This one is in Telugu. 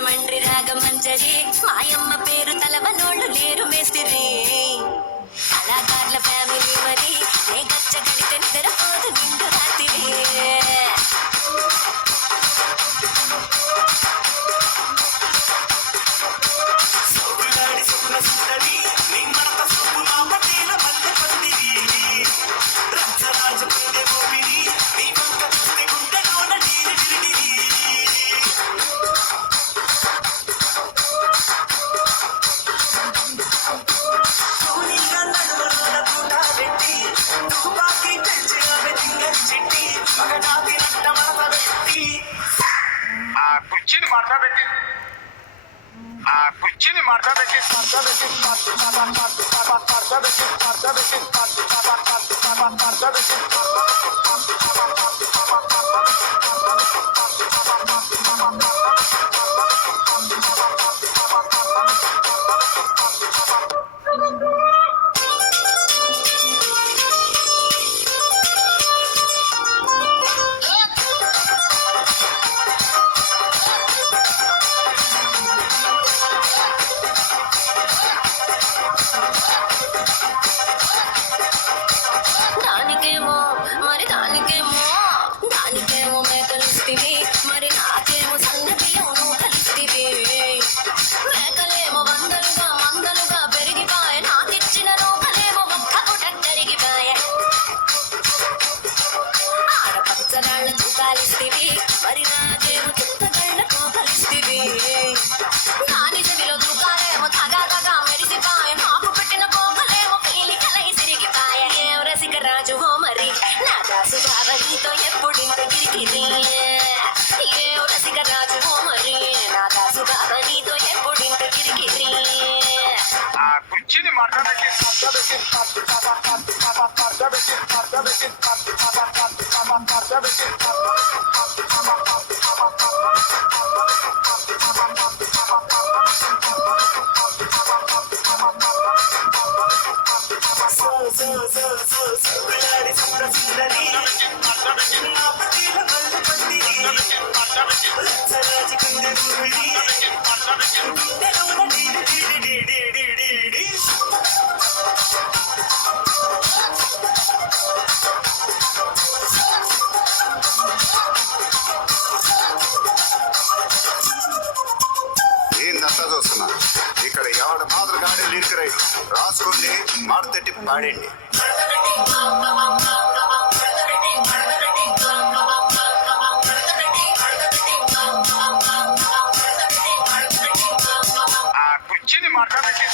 రాజమండ్రి రాగమంజరి మాయమ్మ పేరు తలవనోళ్ళు లేరు మేస్తిరి కళాకారుల ఫ్యామిలీ మరి ఏ గచ్చ గడితే నిద్రపోదు నిండు రాత్రి కుర్చీని మాట్లాడబెట్టి కుర్చీని మాట్లాడబెట్టి దానికేమో మేకలిస్తివి మరి నాకేమో సన్న బియ్యం నువ్వు కలిస్తివి మేకలేమో వందలుగా మందలుగా పెరిగిపాయ నాకిచ్చిన నూకలేమో ఒక్క పుట కరిగిపాయ ఆడపచ్చగాళ్ళ తూకాలిస్తివి మరి నాకేమో చుక్కగళ్ళకు కలిస్తివి దాని చెవిలో దూకాలేమో తగా మెరిసిపాయ నాకు పెట్టిన పోకలేమో పీలికలై సిరిగిపాయ ఏం రసిక రాజు హో మరి నా దాసు బాబా నీతో ఎప్పుడింత గిరిగిరి ఏం రసిక రాజు హో మరి నా దాసు బాబా నీతో ఎప్పుడింత గిరిగిరి కుర్చీని మాట్లాడబెట్టి ఏందంతా చూస్తున్నా ఇక్కడ ఎవడ మాదిరి గాడి లిరిక్ రైట్ రాసుకుంది మాడతెట్టి పాడండి. కుర్చీని మాట్లాడబెట్టి